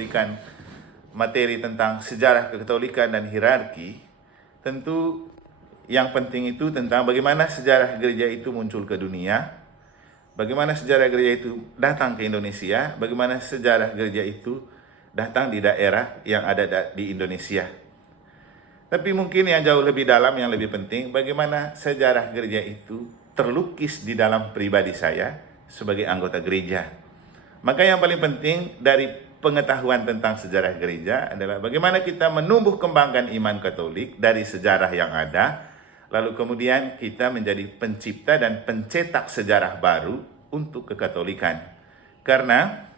memberikan materi tentang sejarah kekatolikan dan hierarki, tentu yang penting itu tentang bagaimana sejarah gereja itu muncul ke dunia, bagaimana sejarah gereja itu datang ke Indonesia, bagaimana sejarah gereja itu datang di daerah yang ada di Indonesia. Tapi mungkin yang jauh lebih dalam, yang lebih penting, bagaimana sejarah gereja itu terlukis di dalam pribadi saya sebagai anggota gereja. Maka yang paling penting dari pengetahuan tentang sejarah gereja adalah bagaimana kita menumbuh kembangkan iman Katolik dari sejarah yang ada, lalu kemudian kita menjadi pencipta dan pencetak sejarah baru untuk kekatolikan. Karena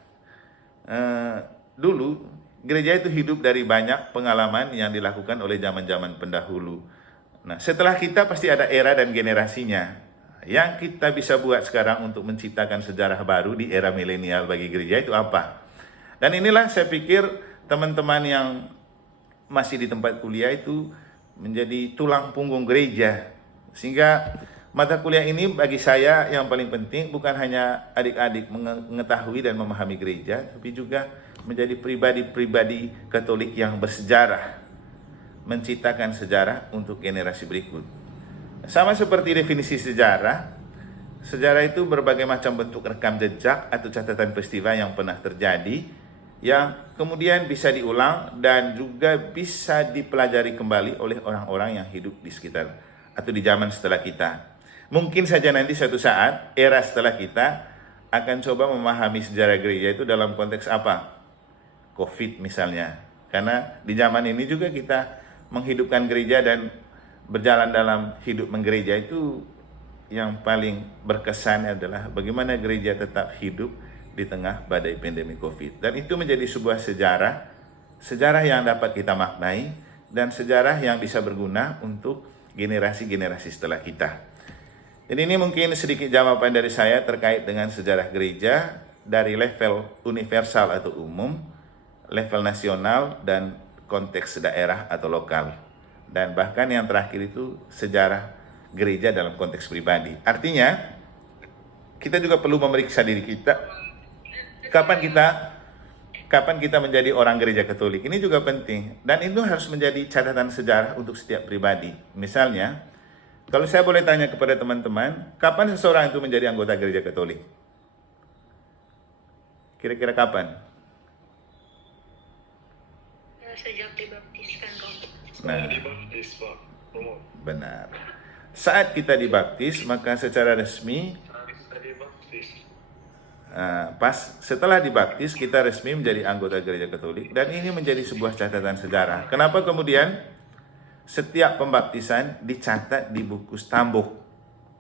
dulu gereja itu hidup dari banyak pengalaman yang dilakukan oleh zaman-zaman pendahulu. Nah, setelah kita pasti ada era dan generasinya. Yang kita bisa buat sekarang untuk menciptakan sejarah baru di era milenial bagi gereja itu apa? Dan inilah saya pikir teman-teman yang masih di tempat kuliah itu menjadi tulang punggung gereja. Sehingga mata kuliah ini bagi saya yang paling penting bukan hanya adik-adik mengetahui dan memahami gereja, tapi juga menjadi pribadi-pribadi Katolik yang bersejarah, menciptakan sejarah untuk generasi berikut. Sama seperti definisi sejarah, sejarah itu berbagai macam bentuk rekam jejak atau catatan peristiwa yang pernah terjadi, yang kemudian bisa diulang dan juga bisa dipelajari kembali oleh orang-orang yang hidup di sekitar atau di zaman setelah kita. Mungkin saja nanti suatu saat, era setelah kita akan coba memahami sejarah gereja itu dalam konteks apa? COVID misalnya. Karena di zaman ini juga kita menghidupkan gereja dan berjalan dalam hidup menggereja itu yang paling berkesan adalah bagaimana gereja tetap hidup di tengah badai pandemi COVID. Dan itu menjadi sebuah sejarah yang dapat kita maknai dan sejarah yang bisa berguna untuk generasi-generasi setelah kita. Jadi ini mungkin sedikit jawaban dari saya terkait dengan sejarah gereja dari level universal atau umum, level nasional, dan konteks daerah atau lokal. Dan bahkan yang terakhir itu sejarah gereja dalam konteks pribadi. Artinya, kita juga perlu memeriksa diri kita. Kapan kita menjadi orang gereja Katolik? Ini juga penting. Dan itu harus menjadi catatan sejarah untuk setiap pribadi. Misalnya, kalau saya boleh tanya kepada teman-teman, kapan seseorang itu menjadi anggota gereja Katolik? Kira-kira kapan? Sejak dibaptiskan, Kak. Nah, benar. Saat kita dibaptis, maka secara resmi, setelah dibaptis, kita resmi menjadi anggota gereja Katolik. Dan ini menjadi sebuah catatan sejarah. Kenapa kemudian setiap pembaptisan dicatat di buku stambuk?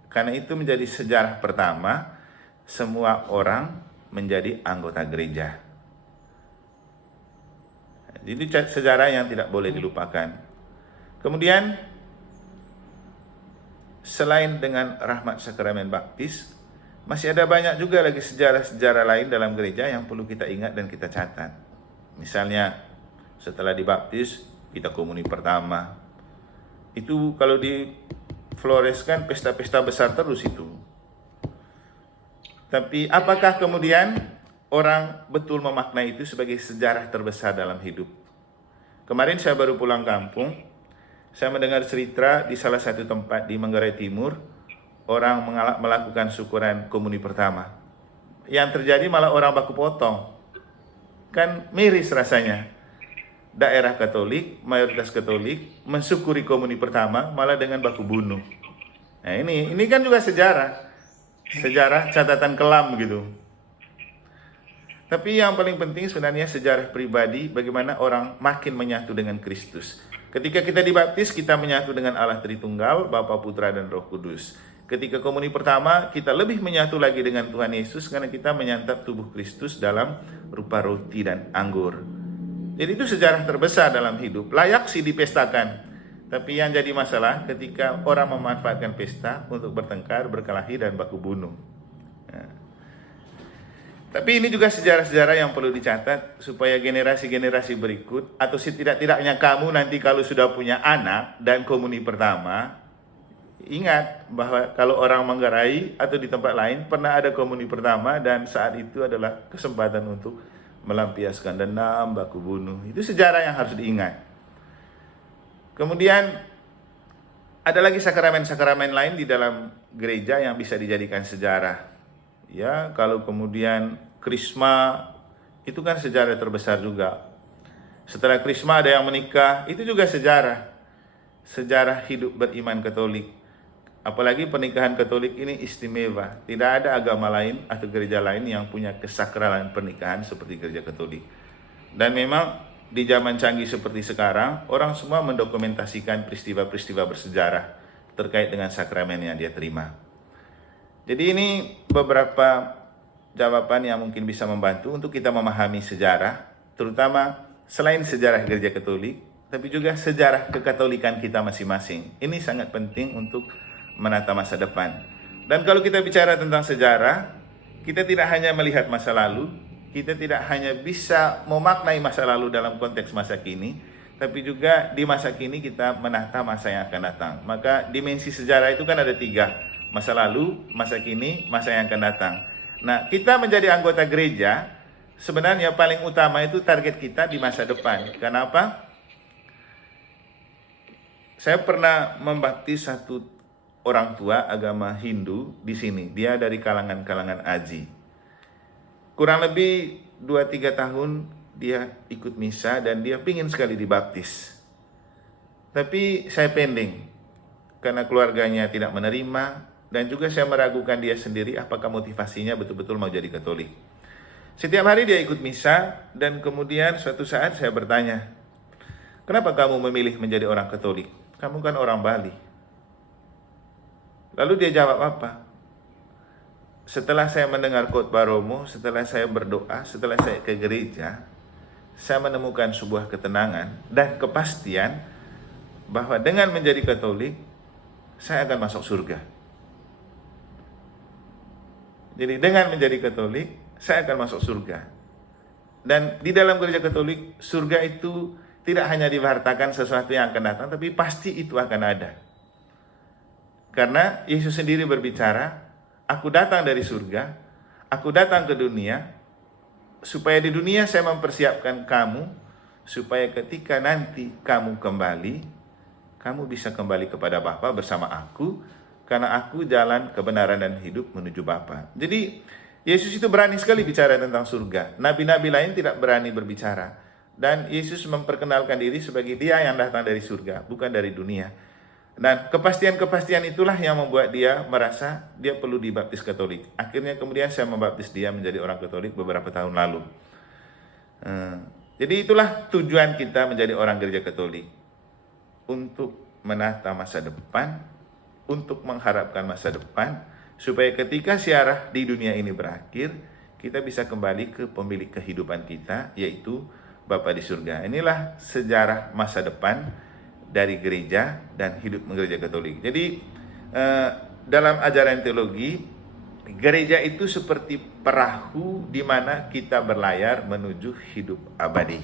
Karena itu menjadi sejarah pertama semua orang menjadi anggota gereja. Jadi sejarah yang tidak boleh dilupakan. Kemudian, selain dengan rahmat sakramen baptis, masih ada banyak juga lagi sejarah-sejarah lain dalam gereja yang perlu kita ingat dan kita catat. Misalnya, setelah dibaptis, kita komuni pertama. Itu kalau difloreskan pesta-pesta besar terus itu. Tapi apakah kemudian orang betul memaknai itu sebagai sejarah terbesar dalam hidup? Kemarin saya baru pulang kampung. Saya mendengar cerita di salah satu tempat di Manggarai Timur, orang melakukan syukuran komuni pertama. Yang terjadi malah orang baku potong. Kan miris rasanya. Daerah Katolik, mayoritas Katolik, mensyukuri komuni pertama malah dengan baku bunuh. Nah ini kan juga sejarah. Sejarah catatan kelam gitu. Tapi yang paling penting sebenarnya sejarah pribadi bagaimana orang makin menyatu dengan Kristus. Ketika kita dibaptis, kita menyatu dengan Allah Tritunggal, Bapa, Putra, dan Roh Kudus. Ketika komuni pertama, kita lebih menyatu lagi dengan Tuhan Yesus karena kita menyantap tubuh Kristus dalam rupa roti dan anggur. Jadi itu sejarah terbesar dalam hidup. Layak sih dipestakan. Tapi yang jadi masalah ketika orang memanfaatkan pesta untuk bertengkar, berkelahi, dan baku bunuh. Tapi ini juga sejarah-sejarah yang perlu dicatat supaya generasi-generasi berikut atau setidak-tidaknya kamu nanti kalau sudah punya anak dan komuni pertama, ingat bahwa kalau orang Manggarai atau di tempat lain pernah ada komuni pertama dan saat itu adalah kesempatan untuk melampiaskan dendam, baku bunuh. Itu sejarah yang harus diingat. Kemudian ada lagi sakramen-sakramen lain di dalam gereja yang bisa dijadikan sejarah. Ya, kalau kemudian Krisma itu kan sejarah terbesar juga. Setelah Krisma ada yang menikah, itu juga sejarah. Sejarah hidup beriman Katolik. Apalagi pernikahan Katolik ini istimewa. Tidak ada agama lain atau gereja lain yang punya kesakralan pernikahan seperti gereja Katolik. Dan memang di zaman canggih seperti sekarang, orang semua mendokumentasikan peristiwa-peristiwa bersejarah terkait dengan sakramen yang dia terima. Jadi ini beberapa jawaban yang mungkin bisa membantu untuk kita memahami sejarah, terutama selain sejarah gereja Katolik, tapi juga sejarah kekatolikan kita masing-masing. Ini sangat penting untuk menata masa depan. Dan kalau kita bicara tentang sejarah, kita tidak hanya melihat masa lalu, kita tidak hanya bisa memaknai masa lalu dalam konteks masa kini, tapi juga di masa kini kita menata masa yang akan datang. Maka dimensi sejarah itu kan ada 3, masa lalu, masa kini, masa yang akan datang. Nah, kita menjadi anggota gereja, sebenarnya paling utama itu target kita di masa depan. Kenapa? Saya pernah membaptis satu orang tua agama Hindu di sini. Dia dari kalangan Aji. Kurang lebih 2-3 tahun dia ikut misa dan dia pingin sekali dibaptis. Tapi saya pending karena keluarganya tidak menerima dan juga saya meragukan dia sendiri apakah motivasinya betul-betul mau jadi Katolik. Setiap hari dia ikut misa dan kemudian suatu saat saya bertanya, "Kenapa kamu memilih menjadi orang Katolik? Kamu kan orang Bali." Lalu dia jawab apa? Setelah saya mendengar khotbah Romo, setelah saya berdoa, setelah saya ke gereja, saya menemukan sebuah ketenangan dan kepastian bahwa dengan menjadi Katolik, saya akan masuk surga. Jadi dengan menjadi Katolik, saya akan masuk surga. Dan di dalam gereja Katolik, surga itu tidak hanya diwartakan sesuatu yang akan datang, tapi pasti itu akan ada. Karena Yesus sendiri berbicara, "Aku datang dari surga, aku datang ke dunia, supaya di dunia saya mempersiapkan kamu, supaya ketika nanti kamu kembali, kamu bisa kembali kepada Bapa bersama aku, karena aku jalan kebenaran dan hidup menuju Bapa." Jadi, Yesus itu berani sekali bicara tentang surga. Nabi-nabi lain tidak berani berbicara. Dan Yesus memperkenalkan diri sebagai dia yang datang dari surga, bukan dari dunia. Dan kepastian-kepastian itulah yang membuat dia merasa dia perlu dibaptis Katolik. Akhirnya kemudian saya membaptis dia menjadi orang Katolik beberapa tahun lalu. Jadi itulah tujuan kita menjadi orang gereja Katolik. Untuk menata masa depan, untuk mengharapkan masa depan, supaya ketika siarah di dunia ini berakhir, kita bisa kembali ke pemilik kehidupan kita, yaitu Bapa di surga. Inilah sejarah masa depan dari gereja dan hidup gereja Katolik. Jadi dalam ajaran teologi, gereja itu seperti perahu di mana kita berlayar menuju hidup abadi.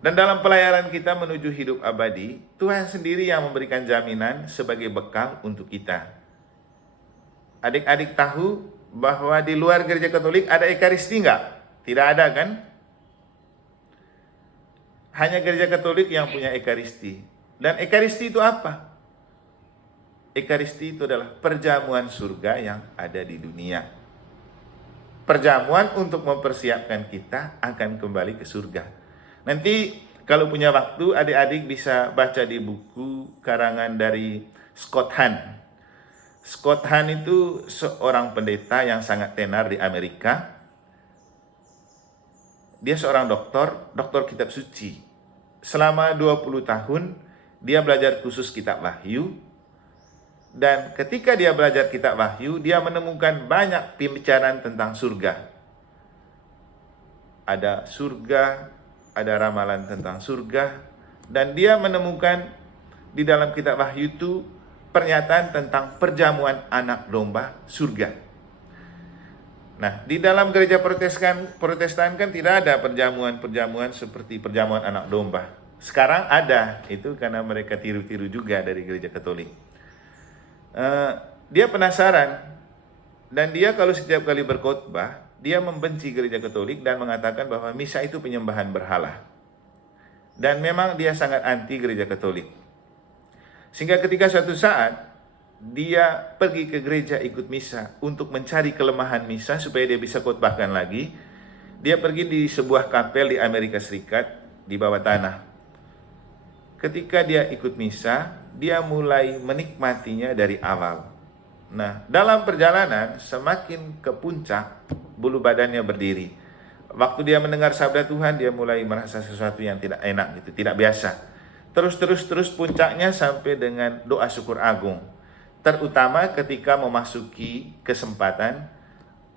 Dan dalam pelayaran kita menuju hidup abadi, Tuhan sendiri yang memberikan jaminan sebagai bekal untuk kita. Adik-adik tahu bahwa di luar gereja Katolik ada Ekaristi enggak? Tidak ada kan? Hanya gereja Katolik yang punya Ekaristi. Dan Ekaristi itu apa? Ekaristi itu adalah perjamuan surga yang ada di dunia. Perjamuan untuk mempersiapkan kita akan kembali ke surga. Nanti kalau punya waktu, adik-adik bisa baca di buku karangan dari Scott Hahn. Scott Hahn itu seorang pendeta yang sangat tenar di Amerika. Dia seorang doktor kitab suci. Selama 20 tahun, dia belajar khusus kitab Wahyu. Dan ketika dia belajar kitab Wahyu, dia menemukan banyak pembicaraan tentang surga. Ada surga, ada ramalan tentang surga. Dan dia menemukan di dalam kitab Wahyu itu pernyataan tentang perjamuan anak domba surga. Nah, di dalam gereja Protestan kan tidak ada perjamuan-perjamuan seperti perjamuan anak domba. Sekarang ada, itu karena mereka tiru-tiru juga dari gereja Katolik. Dia penasaran, dan dia kalau setiap kali berkhotbah, dia membenci gereja Katolik dan mengatakan bahwa misa itu penyembahan berhala. Dan memang dia sangat anti gereja Katolik. Sehingga ketika suatu saat dia pergi ke gereja ikut misa untuk mencari kelemahan misa supaya dia bisa khotbahkan lagi, dia pergi di sebuah kapel di Amerika Serikat di bawah tanah. Ketika dia ikut misa, dia mulai menikmatinya dari awal. Nah, dalam perjalanan semakin ke puncak, bulu badannya berdiri. Waktu dia mendengar sabda Tuhan, dia mulai merasa sesuatu yang tidak enak gitu, tidak biasa. Terus puncaknya sampai dengan doa syukur agung. Terutama ketika memasuki kesempatan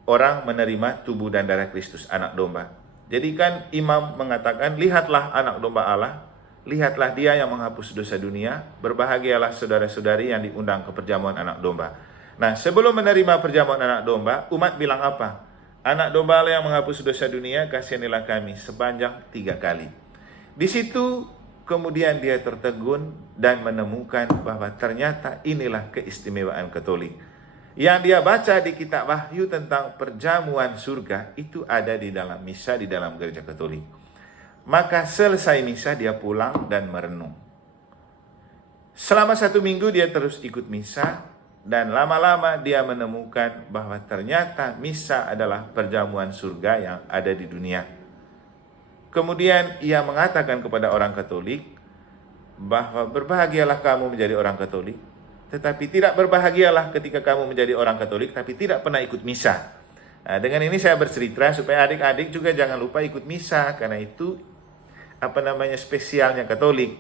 orang menerima tubuh dan darah Kristus, anak domba. Jadi kan imam mengatakan, lihatlah anak domba Allah, lihatlah dia yang menghapus dosa dunia, berbahagialah saudara-saudari yang diundang ke perjamuan anak domba. Nah, sebelum menerima perjamuan anak domba, umat bilang apa? Anak domba Allah yang menghapus dosa dunia, kasihanilah kami sepanjang 3 kali. Di situ kemudian dia tertegun dan menemukan bahwa ternyata inilah keistimewaan Katolik. Yang dia baca di kitab Wahyu tentang perjamuan surga, itu ada di dalam misa di dalam gereja Katolik. Maka selesai misa dia pulang dan merenung. Selama 1 minggu dia terus ikut misa, dan lama-lama dia menemukan bahwa ternyata misa adalah perjamuan surga yang ada di dunia. Kemudian ia mengatakan kepada orang Katolik bahwa berbahagialah kamu menjadi orang Katolik, tetapi tidak berbahagialah ketika kamu menjadi orang Katolik tapi tidak pernah ikut misa. Nah, dengan ini saya bercerita supaya adik-adik juga jangan lupa ikut misa, karena itu spesialnya Katolik.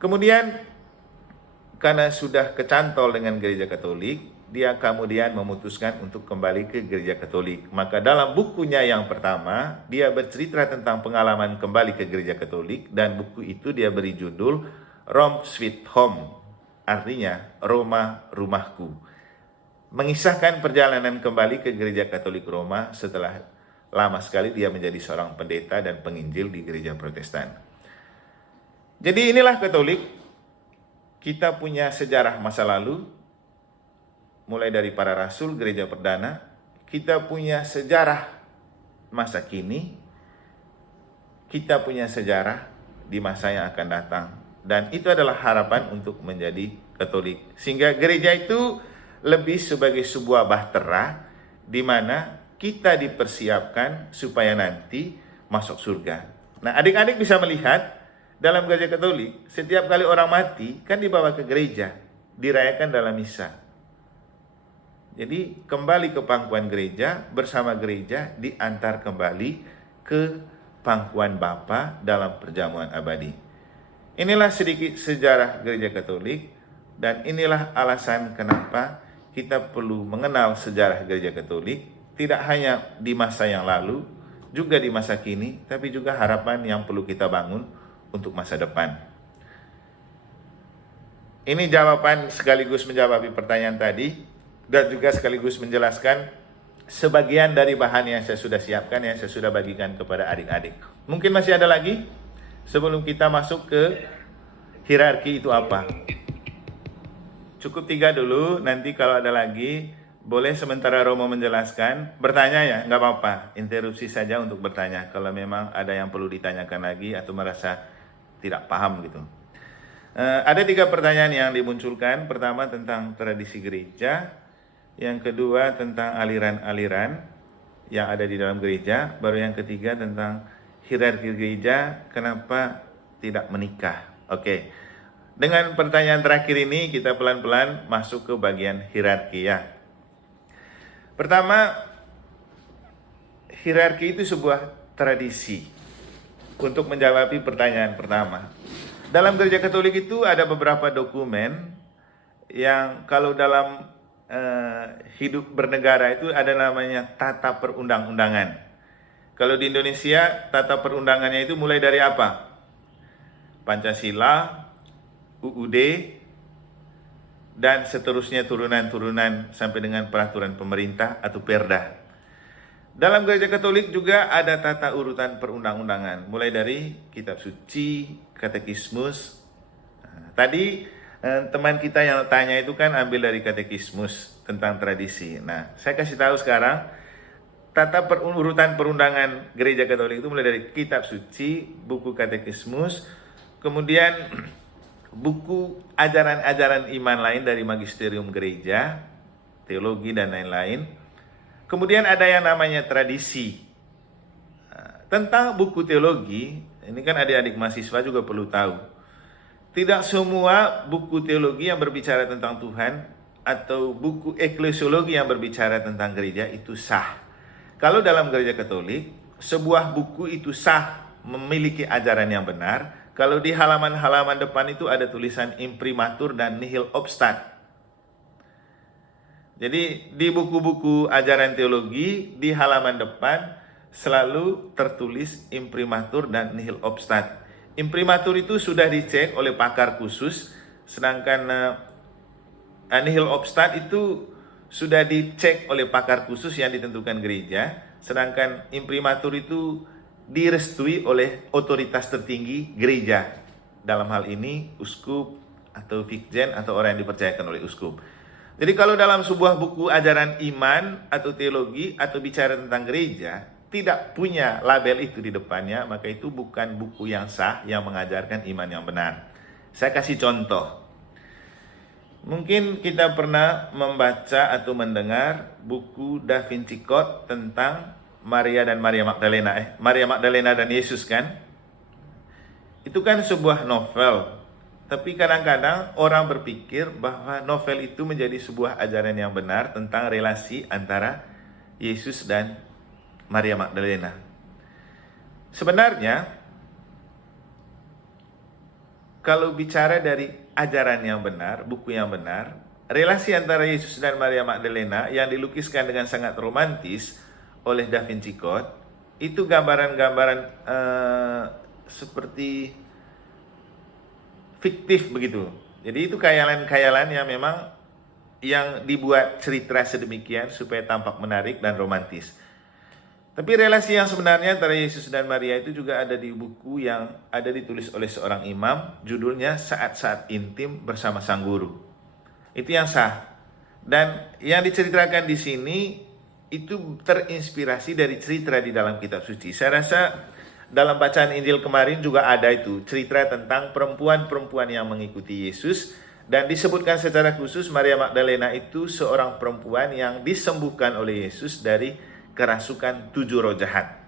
Kemudian karena sudah kecantol dengan gereja Katolik, dia kemudian memutuskan untuk kembali ke gereja Katolik. Maka dalam bukunya yang pertama, dia bercerita tentang pengalaman kembali ke gereja Katolik, dan buku itu dia beri judul Rome Sweet Home, artinya Roma rumahku. Mengisahkan perjalanan kembali ke gereja Katolik Roma setelah lama sekali dia menjadi seorang pendeta dan penginjil di gereja Protestan. Jadi inilah Katolik. Kita punya sejarah masa lalu, mulai dari para rasul gereja perdana. Kita punya sejarah masa kini. Kita punya sejarah di masa yang akan datang. Dan itu adalah harapan untuk menjadi Katolik. Sehingga gereja itu lebih sebagai sebuah bahtera di mana kita dipersiapkan supaya nanti masuk surga. Nah, adik-adik bisa melihat dalam gereja Katolik, setiap kali orang mati kan dibawa ke gereja, dirayakan dalam misa. Jadi kembali ke pangkuan gereja, bersama gereja diantar kembali ke pangkuan Bapa dalam perjamuan abadi. Inilah sedikit sejarah gereja Katolik, dan inilah alasan kenapa kita perlu mengenal sejarah gereja Katolik, tidak hanya di masa yang lalu, juga di masa kini, tapi juga harapan yang perlu kita bangun untuk masa depan. Ini jawaban sekaligus menjawab pertanyaan tadi, dan juga sekaligus menjelaskan sebagian dari bahan yang saya sudah siapkan, yang saya sudah bagikan kepada adik-adik. Mungkin masih ada lagi sebelum kita masuk ke hierarki itu apa. Cukup 3 dulu, nanti kalau ada lagi boleh sementara Romo menjelaskan. Bertanya ya, nggak apa-apa, interupsi saja untuk bertanya kalau memang ada yang perlu ditanyakan lagi atau merasa tidak paham gitu. Ada 3 pertanyaan yang dimunculkan. Pertama tentang tradisi gereja, yang kedua tentang aliran-aliran yang ada di dalam gereja, baru yang ketiga tentang hierarki gereja, kenapa tidak menikah. Oke, dengan pertanyaan terakhir ini kita pelan-pelan masuk ke bagian hierarki ya. Pertama, hierarki itu sebuah tradisi. Untuk menjawab pertanyaan pertama, dalam gereja Katolik itu ada beberapa dokumen yang kalau dalam hidup bernegara itu ada namanya tata perundang-undangan. Kalau di Indonesia, tata perundangannya itu mulai dari apa? Pancasila, UUD, dan seterusnya turunan-turunan sampai dengan peraturan pemerintah atau perda. Dalam gereja Katolik juga ada tata urutan perundang-undangan, mulai dari kitab suci, katekismus. Tadi teman kita yang tanya itu kan ambil dari katekismus tentang tradisi. Nah, saya kasih tahu sekarang, tata urutan perundangan gereja Katolik itu mulai dari kitab suci, buku katekismus, kemudian buku ajaran-ajaran iman lain dari magisterium gereja, teologi dan lain-lain. Kemudian ada yang namanya tradisi. Tentang buku teologi, ini kan adik-adik mahasiswa juga perlu tahu. Tidak semua buku teologi yang berbicara tentang Tuhan atau buku eklesiologi yang berbicara tentang gereja itu sah. Kalau dalam gereja Katolik, sebuah buku itu sah memiliki ajaran yang benar kalau di halaman-halaman depan itu ada tulisan imprimatur dan nihil obstat. Jadi di buku-buku ajaran teologi di halaman depan selalu tertulis imprimatur dan nihil obstat. Imprimatur itu sudah dicek oleh pakar khusus, sedangkan nihil obstat itu sudah dicek oleh pakar khusus yang ditentukan gereja, sedangkan imprimatur itu direstui oleh otoritas tertinggi gereja. Dalam hal ini uskup atau fikjen atau orang yang dipercayakan oleh uskup. Jadi kalau dalam sebuah buku ajaran iman atau teologi atau bicara tentang gereja tidak punya label itu di depannya, maka itu bukan buku yang sah yang mengajarkan iman yang benar. Saya kasih contoh. Mungkin kita pernah membaca atau mendengar buku Da Vinci Code tentang Maria dan Maria Magdalena. Maria Magdalena dan Yesus kan? Itu kan sebuah novel. Tapi kadang-kadang orang berpikir bahwa novel itu menjadi sebuah ajaran yang benar tentang relasi antara Yesus dan Maria Magdalena. Sebenarnya, kalau bicara dari ajaran yang benar, buku yang benar, relasi antara Yesus dan Maria Magdalena yang dilukiskan dengan sangat romantis oleh Da Vinci Code, itu gambaran-gambaran seperti fiktif begitu. Jadi itu khayalan-khayalan yang memang yang dibuat cerita sedemikian supaya tampak menarik dan romantis. Tapi relasi yang sebenarnya antara Yesus dan Maria itu juga ada di buku yang ada ditulis oleh seorang imam, judulnya Saat-saat Intim Bersama Sang Guru. Itu yang sah. Dan yang diceritakan di sini itu terinspirasi dari cerita di dalam kitab suci. Saya rasa dalam bacaan Injil kemarin juga ada itu, cerita tentang perempuan-perempuan yang mengikuti Yesus. Dan disebutkan secara khusus Maria Magdalena itu seorang perempuan yang disembuhkan oleh Yesus dari kerasukan 7 roh jahat.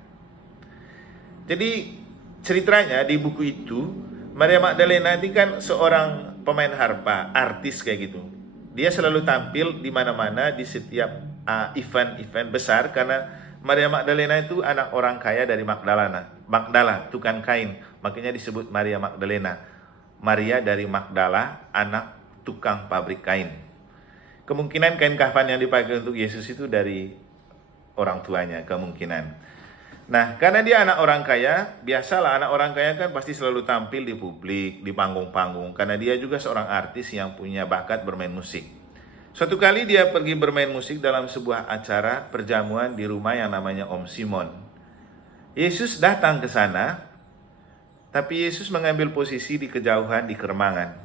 Jadi ceritanya di buku itu, Maria Magdalena ini kan seorang pemain harpa, artis kayak gitu. Dia selalu tampil di mana-mana di setiap event-event besar karena Maria Magdalena itu anak orang kaya dari Magdala, tukang kain. Makanya disebut Maria Magdalena. Maria dari Magdala, anak tukang pabrik kain. Kemungkinan kain kafan yang dipakai untuk Yesus itu dari orang tuanya, kemungkinan. Nah, karena dia anak orang kaya, biasalah anak orang kaya kan pasti selalu tampil di publik, di panggung-panggung, karena dia juga seorang artis yang punya bakat bermain musik. Suatu kali dia pergi bermain musik dalam sebuah acara perjamuan di rumah yang namanya Om Simon. Yesus datang ke sana, tapi Yesus mengambil posisi di kejauhan di keremangan.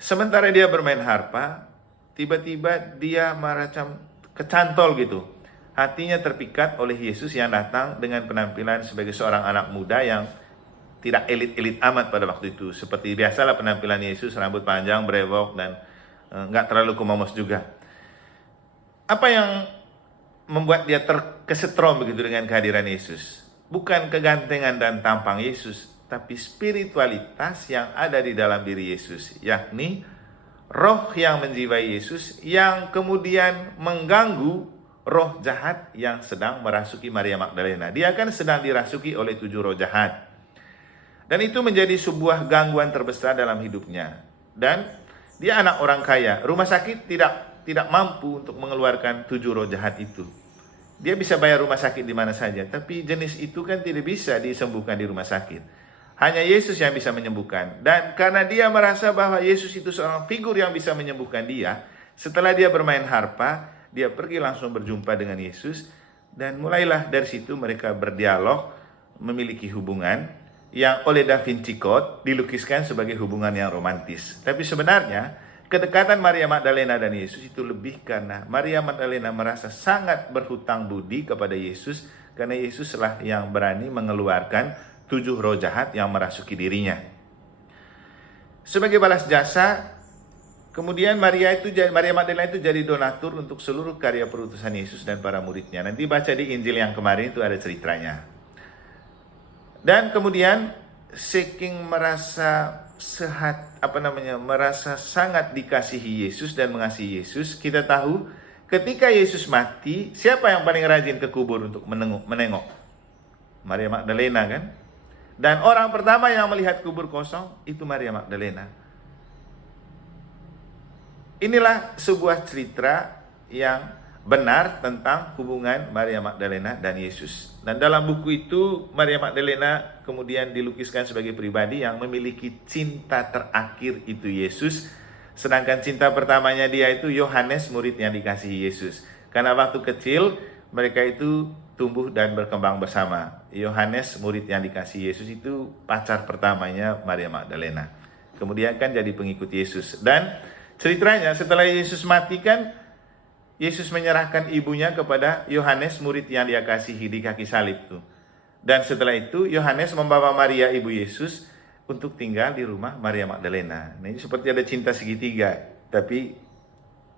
Sementara dia bermain harpa, tiba-tiba dia macam kecantol gitu. Hatinya terpikat oleh Yesus yang datang dengan penampilan sebagai seorang anak muda yang tidak elit-elit amat pada waktu itu. Seperti biasalah penampilan Yesus, rambut panjang, brewok, dan nggak terlalu kumamos juga. Apa yang membuat dia terkesetrum begitu dengan kehadiran Yesus? Bukan kegantengan dan tampang Yesus, tapi spiritualitas yang ada di dalam diri Yesus, yakni roh yang menjiwai Yesus yang kemudian mengganggu roh jahat yang sedang merasuki Maria Magdalena. Dia kan sedang dirasuki oleh 7 roh jahat. Dan itu menjadi sebuah gangguan terbesar dalam hidupnya. Dan dia anak orang kaya. Rumah sakit tidak mampu untuk mengeluarkan 7 roh jahat itu. Dia bisa bayar rumah sakit di mana saja, tapi jenis itu kan tidak bisa disembuhkan di rumah sakit. Hanya Yesus yang bisa menyembuhkan. Dan karena dia merasa bahwa Yesus itu seorang figur yang bisa menyembuhkan dia, setelah dia bermain harpa, dia pergi langsung berjumpa dengan Yesus, dan mulailah dari situ mereka berdialog, memiliki hubungan yang oleh Da Vinci Code dilukiskan sebagai hubungan yang romantis. Tapi sebenarnya kedekatan Maria Magdalena dan Yesus itu lebih karena Maria Magdalena merasa sangat berhutang budi kepada Yesus, karena Yesuslah yang berani mengeluarkan 7 roh jahat yang merasuki dirinya. Sebagai balas jasa, kemudian Maria Magdalena itu jadi donatur untuk seluruh karya perutusan Yesus dan para muridnya. Nanti baca di Injil yang kemarin itu ada ceritanya. Dan kemudian saking merasa merasa sangat dikasihi Yesus dan mengasihi Yesus, kita tahu ketika Yesus mati, siapa yang paling rajin ke kubur untuk menengok? Maria Magdalena kan? Dan orang pertama yang melihat kubur kosong itu Maria Magdalena. Inilah sebuah cerita yang benar tentang hubungan Maria Magdalena dan Yesus. Dan dalam buku itu Maria Magdalena kemudian dilukiskan sebagai pribadi yang memiliki cinta terakhir itu Yesus. Sedangkan cinta pertamanya dia itu Yohanes, murid yang dikasihi Yesus. Karena waktu kecil mereka itu tumbuh dan berkembang bersama. Yohanes, murid yang dikasihi Yesus, itu pacar pertamanya Maria Magdalena. Kemudian kan jadi pengikut Yesus. Dan ceritanya setelah Yesus mati kan, Yesus menyerahkan ibunya kepada Yohanes, murid yang dia kasihi di kaki salib tuh. Dan setelah itu Yohanes membawa Maria ibu Yesus untuk tinggal di rumah Maria Magdalena. Nah, ini seperti ada cinta segitiga, tapi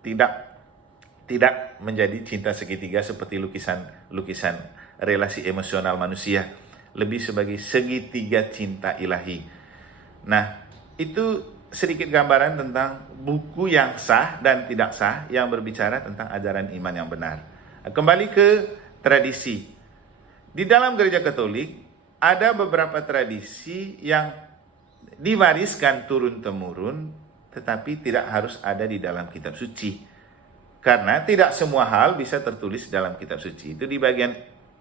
tidak menjadi cinta segitiga seperti lukisan relasi emosional manusia, lebih sebagai segitiga cinta ilahi. Nah, itu sedikit gambaran tentang buku yang sah dan tidak sah yang berbicara tentang ajaran iman yang benar. Kembali ke tradisi. Di dalam gereja Katolik ada beberapa tradisi yang diwariskan turun-temurun, tetapi tidak harus ada di dalam kitab suci. Karena tidak semua hal bisa tertulis dalam kitab suci. Itu di bagian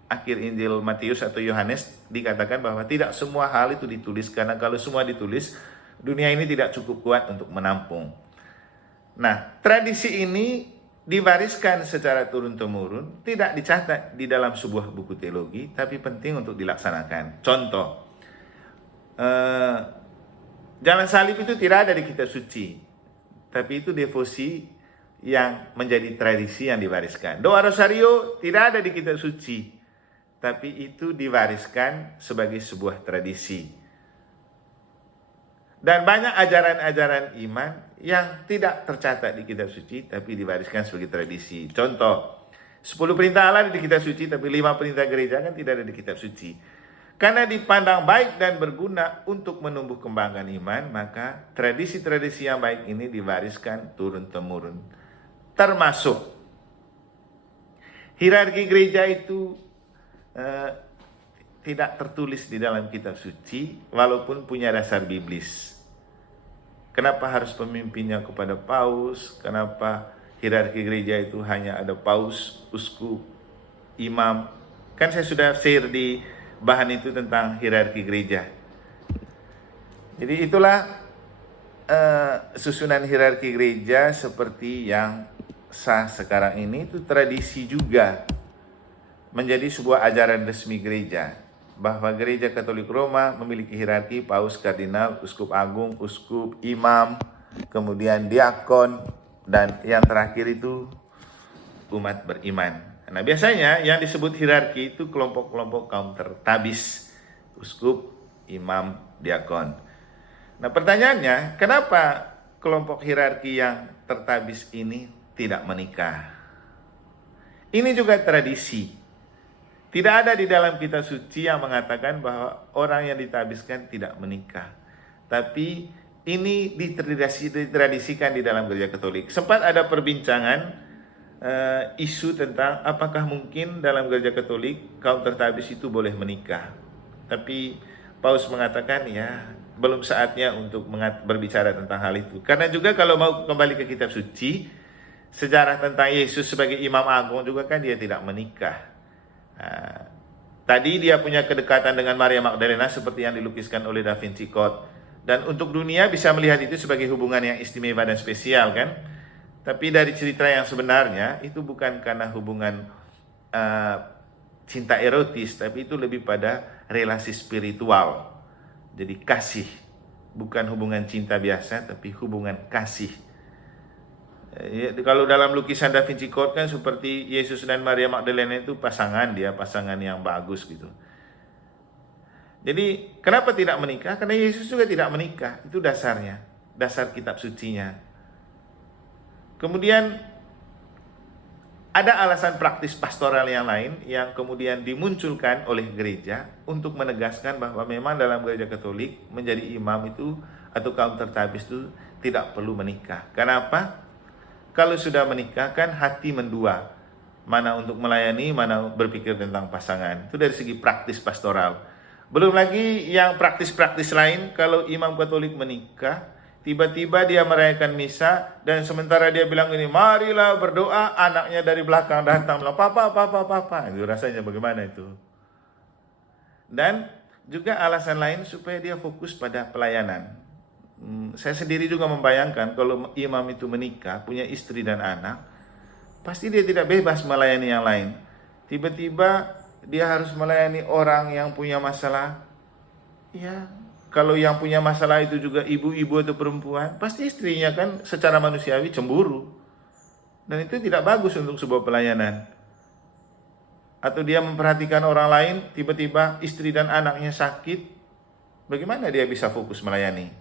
akhir Injil Matius atau Yohanes dikatakan bahwa tidak semua hal itu ditulis, karena kalau semua ditulis, dunia ini tidak cukup kuat untuk menampung. Nah, tradisi ini diwariskan secara turun-temurun, tidak dicatat di dalam sebuah buku teologi, tapi penting untuk dilaksanakan. Contoh, jalan salib itu tidak ada di kitab suci, tapi itu devosi yang menjadi tradisi yang diwariskan. Doa rosario tidak ada di kitab suci, tapi itu diwariskan sebagai sebuah tradisi. Dan banyak ajaran-ajaran iman yang tidak tercatat di kitab suci, tapi diwariskan sebagai tradisi. Contoh, 10 perintah Allah di kitab suci, tapi 5 perintah gereja kan tidak ada di kitab suci. Karena dipandang baik dan berguna untuk menumbuh kembangkan iman, maka tradisi-tradisi yang baik ini diwariskan turun-temurun. Termasuk hierarki gereja itu tidak tertulis di dalam kitab suci, walaupun punya dasar biblis. Kenapa harus pemimpinnya kepada paus? Kenapa hierarki gereja itu hanya ada paus, uskup, imam? Kan saya sudah share di bahan itu tentang hierarki gereja. Jadi itulah susunan hierarki gereja seperti yang sah sekarang ini. Itu tradisi juga menjadi sebuah ajaran resmi gereja, bahwa gereja Katolik Roma memiliki hierarki paus, kardinal, uskup agung, uskup, imam, kemudian diakon, dan yang terakhir itu umat beriman. Nah, biasanya yang disebut hierarki itu kelompok-kelompok kaum tertabis, uskup, imam, diakon. Nah, pertanyaannya, kenapa kelompok hierarki yang tertabis ini tidak menikah? Ini juga tradisi. Tidak ada di dalam kitab suci yang mengatakan bahwa orang yang ditabiskan tidak menikah. Tapi ini ditradisikan di dalam gereja Katolik. Sempat ada perbincangan isu tentang apakah mungkin dalam gereja Katolik kaum tertabis itu boleh menikah. Tapi Paus mengatakan ya belum saatnya untuk berbicara tentang hal itu. Karena juga kalau mau kembali ke kitab suci, sejarah tentang Yesus sebagai imam agung juga kan dia tidak menikah. Tadi dia punya kedekatan dengan Maria Magdalena seperti yang dilukiskan oleh Da Vinci Code. Dan untuk dunia bisa melihat itu sebagai hubungan yang istimewa dan spesial kan. Tapi dari cerita yang sebenarnya itu bukan karena hubungan cinta erotis, tapi itu lebih pada relasi spiritual. Jadi kasih, bukan hubungan cinta biasa, tapi hubungan kasih. Kalau dalam lukisan Da Vinci Code kan seperti Yesus dan Maria Magdalena itu pasangan yang bagus gitu. Jadi kenapa tidak menikah? Karena Yesus juga tidak menikah. Itu dasarnya, dasar kitab sucinya. Kemudian ada alasan praktis pastoral yang lain yang kemudian dimunculkan oleh gereja untuk menegaskan bahwa memang dalam gereja Katolik menjadi imam itu atau kaum tertabis itu tidak perlu menikah. Kenapa? Kalau sudah menikah kan hati mendua. Mana untuk melayani, mana berpikir tentang pasangan. Itu dari segi praktis pastoral. Belum lagi yang praktis-praktis lain, kalau imam Katolik menikah, tiba-tiba dia merayakan misa, dan sementara dia bilang ini, marilah berdoa, anaknya dari belakang datang bilang, papa. Itu rasanya bagaimana itu? Dan juga alasan lain supaya dia fokus pada pelayanan. Saya sendiri juga membayangkan kalau imam itu menikah, punya istri dan anak, pasti dia tidak bebas melayani yang lain. Tiba-tiba dia harus melayani orang yang punya masalah. Ya, kalau yang punya masalah itu juga ibu-ibu atau perempuan, pasti istrinya kan secara manusiawi cemburu. Dan itu tidak bagus untuk sebuah pelayanan. Atau dia memperhatikan orang lain, tiba-tiba istri dan anaknya sakit, bagaimana dia bisa fokus melayani?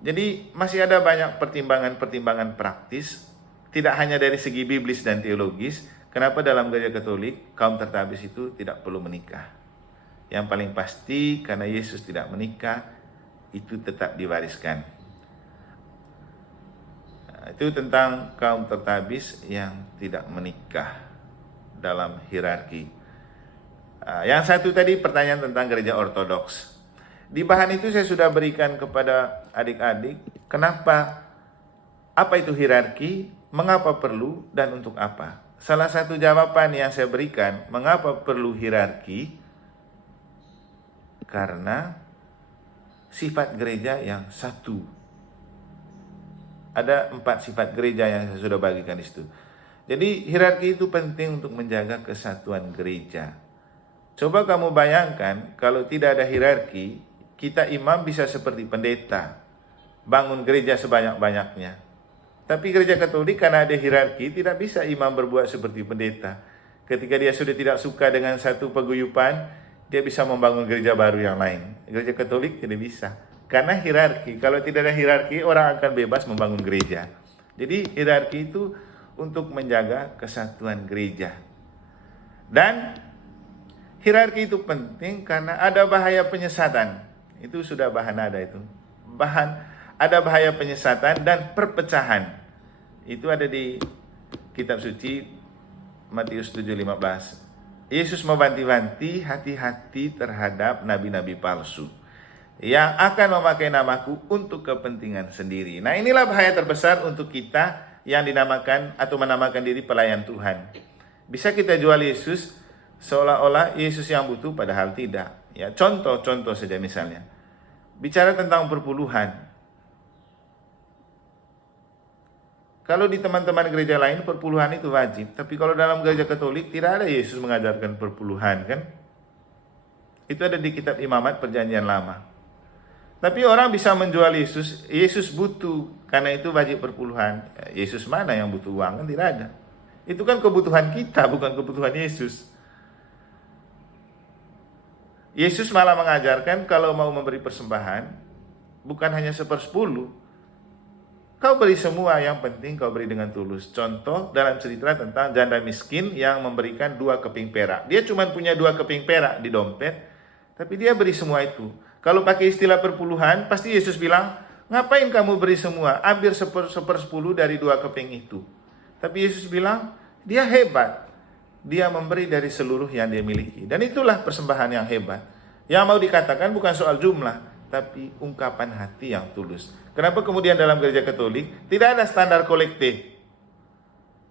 Jadi masih ada banyak pertimbangan-pertimbangan praktis, tidak hanya dari segi biblis dan teologis, kenapa dalam gereja Katolik kaum tertabis itu tidak perlu menikah. Yang paling pasti karena Yesus tidak menikah, itu tetap diwariskan. Itu tentang kaum tertabis yang tidak menikah dalam hierarki. Yang satu tadi pertanyaan tentang gereja ortodoks. Di bahan itu saya sudah berikan kepada adik-adik, apa itu hierarki, mengapa perlu, dan untuk apa. Salah satu jawaban yang saya berikan, mengapa perlu hierarki, karena sifat gereja yang satu. Ada 4 sifat gereja yang saya sudah bagikan di situ. Jadi hierarki itu penting untuk menjaga kesatuan gereja. Coba kamu bayangkan kalau tidak ada hierarki, kita imam bisa seperti pendeta, bangun gereja sebanyak-banyaknya. Tapi gereja Katolik karena ada hierarki, tidak bisa imam berbuat seperti pendeta. Ketika dia sudah tidak suka dengan satu paguyuban, dia bisa membangun gereja baru yang lain. Gereja Katolik tidak bisa. Karena hierarki, kalau tidak ada hierarki, orang akan bebas membangun gereja. Jadi hierarki itu untuk menjaga kesatuan gereja. Dan hierarki itu penting karena ada bahaya penyesatan. Itu sudah bahan ada itu. Ada bahaya penyesatan dan perpecahan. Itu ada di kitab suci Matius 7:15. Yesus mewanti-wanti hati-hati terhadap nabi-nabi palsu yang akan memakai namaku untuk kepentingan sendiri. Nah, inilah bahaya terbesar untuk kita yang dinamakan atau menamakan diri pelayan Tuhan. Bisa kita jual Yesus seolah-olah Yesus yang butuh, padahal tidak. Ya, contoh saja misalnya. Bicara tentang perpuluhan. Kalau di teman-teman gereja lain perpuluhan itu wajib, tapi kalau dalam gereja Katolik tidak ada Yesus mengajarkan perpuluhan, kan? Itu ada di kitab Imamat Perjanjian Lama. Tapi orang bisa menjual Yesus, Yesus butuh, karena itu wajib perpuluhan. Yesus mana yang butuh uang? Kan tidak ada. Itu kan kebutuhan kita, bukan kebutuhan Yesus. Yesus malah mengajarkan kalau mau memberi persembahan, bukan hanya 1/10. Kau beri semua, yang penting kau beri dengan tulus. Contoh dalam cerita tentang janda miskin yang memberikan 2 keping perak. Dia cuma punya 2 keping perak di dompet, tapi dia beri semua itu. Kalau pakai istilah perpuluhan, pasti Yesus bilang, ngapain kamu beri semua? Ambil 1/10 dari 2 keping itu. Tapi Yesus bilang, dia hebat. Dia memberi dari seluruh yang dia miliki. Dan itulah persembahan yang hebat. Yang mau dikatakan bukan soal jumlah, tapi ungkapan hati yang tulus. Kenapa kemudian dalam gereja Katolik tidak ada standar kolektif?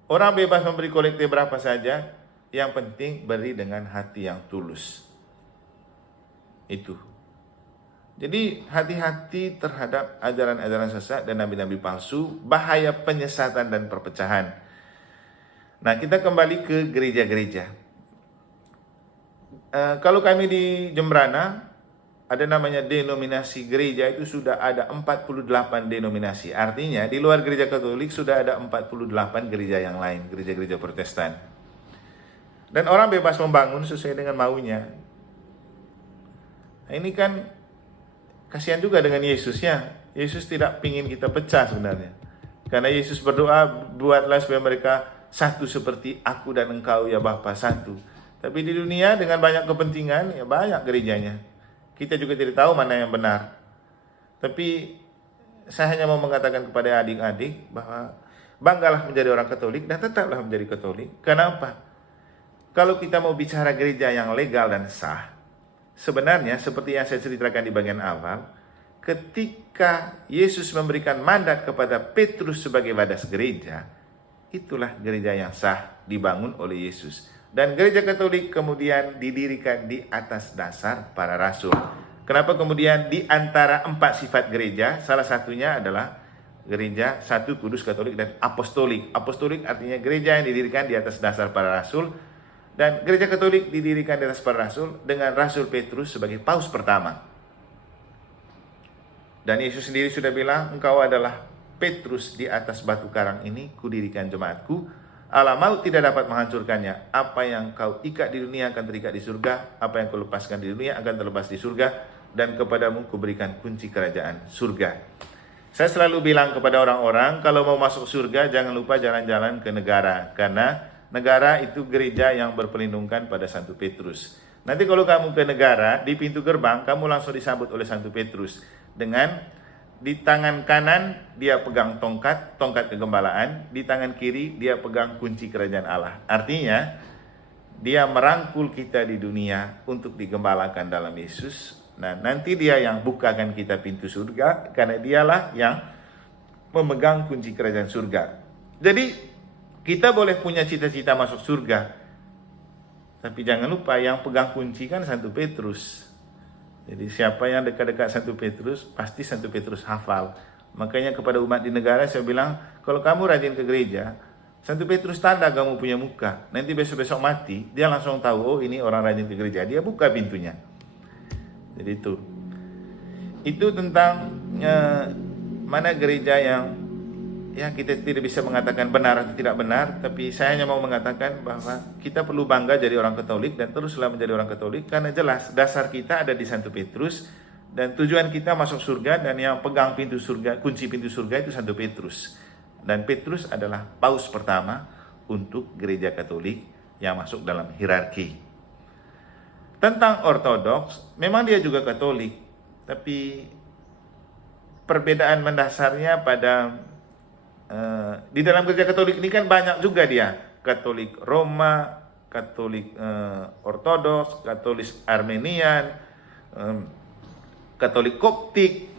Orang bebas memberi kolektif berapa saja, yang penting beri dengan hati yang tulus. Itu. Jadi hati-hati terhadap ajaran-ajaran sesat dan nabi-nabi palsu, bahaya penyesatan dan perpecahan. Nah, kita kembali ke gereja-gereja. Kalau kami di Jembrana, ada namanya denominasi gereja, itu sudah ada 48 denominasi. Artinya di luar gereja Katolik sudah ada 48 gereja yang lain, gereja-gereja Protestan. Dan orang bebas membangun sesuai dengan maunya. Nah, ini kan kasihan juga dengan Yesus ya. Yesus tidak ingin kita pecah sebenarnya. Karena Yesus berdoa, buatlah supaya mereka satu seperti aku dan engkau ya Bapa, satu. Tapi di dunia dengan banyak kepentingan, ya banyak gerejanya. Kita juga tidak tahu mana yang benar. Tapi saya hanya mau mengatakan kepada adik-adik bahwa banggalah menjadi orang Katolik dan tetaplah menjadi Katolik. Kenapa? Kalau kita mau bicara gereja yang legal dan sah, sebenarnya seperti yang saya ceritakan di bagian awal, ketika Yesus memberikan mandat kepada Petrus sebagai wadas gereja, itulah gereja yang sah dibangun oleh Yesus. Dan gereja Katolik kemudian didirikan di atas dasar para rasul. Kenapa kemudian di antara 4 sifat gereja, salah satunya adalah gereja satu, kudus, katolik, dan apostolik. Apostolik artinya gereja yang didirikan di atas dasar para rasul. Dan gereja Katolik didirikan di atas para rasul dengan Rasul Petrus sebagai paus pertama. Dan Yesus sendiri sudah bilang, engkau adalah Petrus, di atas batu karang ini kudirikan jemaatku. Allah maut tidak dapat menghancurkannya. Apa yang kau ikat di dunia akan terikat di surga. Apa yang kau lepaskan di dunia akan terlepas di surga. Dan kepadamu kuberikan kunci kerajaan surga. Saya selalu bilang kepada orang-orang, kalau mau masuk surga jangan lupa jalan-jalan ke negara. Karena negara itu gereja yang berpelindungkan pada Santo Petrus. Nanti kalau kamu ke negara, di pintu gerbang kamu langsung disambut oleh Santo Petrus. Dengan di tangan kanan dia pegang tongkat kegembalaan, di tangan kiri dia pegang kunci kerajaan Allah. Artinya dia merangkul kita di dunia untuk digembalakan dalam Yesus. Nah, nanti dia yang bukakan kita pintu surga, karena dialah yang memegang kunci kerajaan surga. Jadi kita boleh punya cita-cita masuk surga, tapi jangan lupa yang pegang kunci kan Santo Petrus. Jadi siapa yang dekat-dekat Santo Petrus, pasti Santo Petrus hafal. Makanya kepada umat di negara saya bilang, kalau kamu rajin ke gereja, Santo Petrus tanda kamu punya muka. Nanti besok-besok mati, dia langsung tahu, oh ini orang rajin ke gereja. Dia buka pintunya. Jadi itu tentang mana gereja yang ya kita tidak bisa mengatakan benar atau tidak benar, tapi saya hanya mau mengatakan bahwa kita perlu bangga jadi orang Katolik dan teruslah menjadi orang Katolik, karena jelas dasar kita ada di Santo Petrus dan tujuan kita masuk surga, dan yang pegang pintu surga, kunci pintu surga itu Santo Petrus. Dan Petrus adalah paus pertama untuk gereja Katolik yang masuk dalam hierarki. Tentang Ortodoks, memang dia juga Katolik, tapi perbedaan mendasarnya pada di dalam gereja Katolik ini kan banyak juga dia. Katolik Roma, Katolik Ortodoks, Katolik Armenian, Katolik Koptik.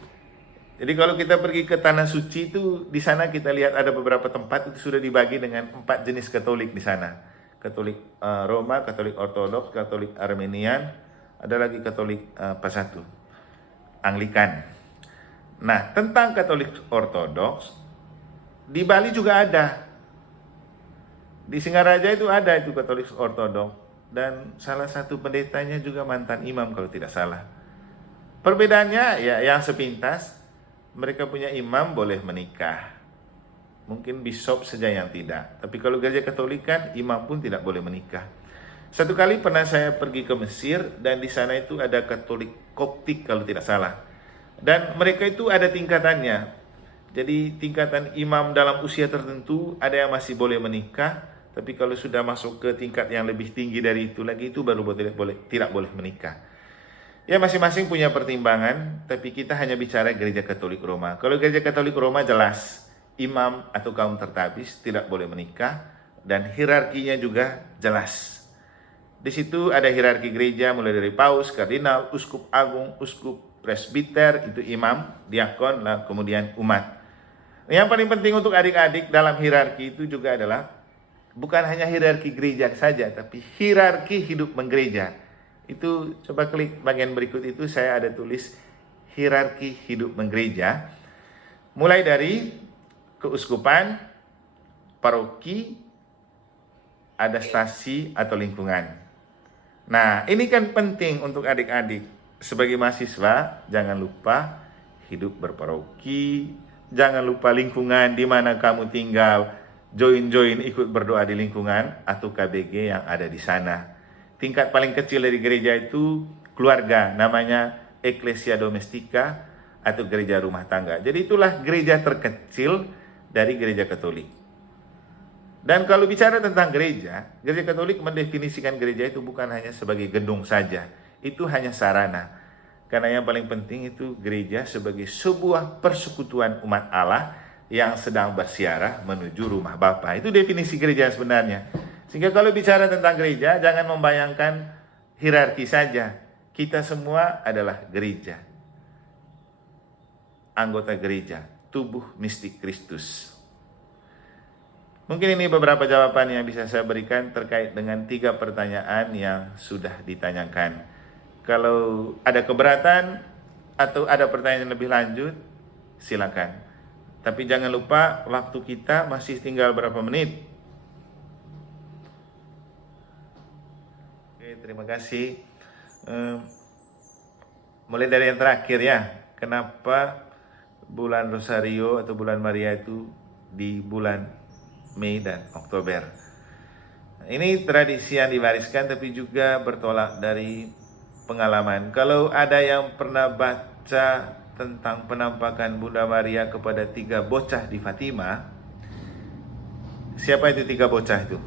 Jadi kalau kita pergi ke Tanah Suci itu, di sana kita lihat ada beberapa tempat itu sudah dibagi dengan 4 jenis Katolik di sana. Katolik Roma, Katolik Ortodoks, Katolik Armenian, ada lagi Katolik apa satu? Anglikan. Nah, tentang Katolik Ortodoks, di Bali juga ada. Di Singaraja itu ada itu Katolik Ortodoks. Dan salah satu pendetanya juga mantan imam kalau tidak salah. Perbedaannya ya yang sepintas, mereka punya imam boleh menikah. Mungkin bishop saja yang tidak. Tapi kalau gereja Katolik kan imam pun tidak boleh menikah. Satu kali pernah saya pergi ke Mesir dan di sana itu ada Katolik Koptik kalau tidak salah. Dan mereka itu ada tingkatannya. Jadi tingkatan imam dalam usia tertentu ada yang masih boleh menikah, tapi kalau sudah masuk ke tingkat yang lebih tinggi dari itu lagi, itu baru tidak boleh menikah. Ya masing-masing punya pertimbangan, tapi kita hanya bicara gereja Katolik Roma. Kalau gereja Katolik Roma jelas, imam atau kaum tertabis tidak boleh menikah, dan hierarkinya juga jelas. Di situ ada hierarki gereja mulai dari paus, kardinal, uskup agung, uskup presbiter, itu imam, diakon, lah kemudian umat. Yang paling penting untuk adik-adik dalam hierarki itu juga adalah bukan hanya hierarki gereja saja, tapi hierarki hidup menggereja. Itu coba klik bagian berikut itu, saya ada tulis hierarki hidup menggereja. Mulai dari keuskupan, paroki, ada stasi atau lingkungan. Nah, ini kan penting untuk adik-adik. sebagai mahasiswa, jangan lupa hidup berparoki, jangan lupa lingkungan di mana kamu tinggal, join ikut berdoa di lingkungan atau KBG yang ada di sana. Tingkat paling kecil dari gereja itu keluarga, namanya Ecclesia Domestica atau gereja rumah tangga. Jadi itulah gereja terkecil dari gereja Katolik. Dan kalau bicara tentang gereja Katolik mendefinisikan gereja itu bukan hanya sebagai gedung saja. Itu hanya sarana. Karena yang paling penting itu gereja sebagai sebuah persekutuan umat Allah yang sedang bersiarah menuju rumah Bapa. Itu definisi gereja sebenarnya. Sehingga kalau bicara tentang gereja, jangan membayangkan hierarki saja. Kita semua adalah gereja. Anggota gereja, tubuh mistik Kristus. Mungkin ini beberapa jawaban yang bisa saya berikan terkait dengan 3 pertanyaan yang sudah ditanyakan. Kalau ada keberatan atau ada pertanyaan lebih lanjut, silakan. Tapi jangan lupa waktu kita masih tinggal berapa menit. Oke, terima kasih. Mulai dari yang terakhir ya. Kenapa bulan Rosario atau bulan Maria itu di bulan Mei dan Oktober? Ini tradisi yang diwariskan tapi juga bertolak dari pengalaman. Kalau ada yang pernah baca tentang penampakan Bunda Maria kepada 3 bocah di Fatima, siapa itu 3 bocah itu?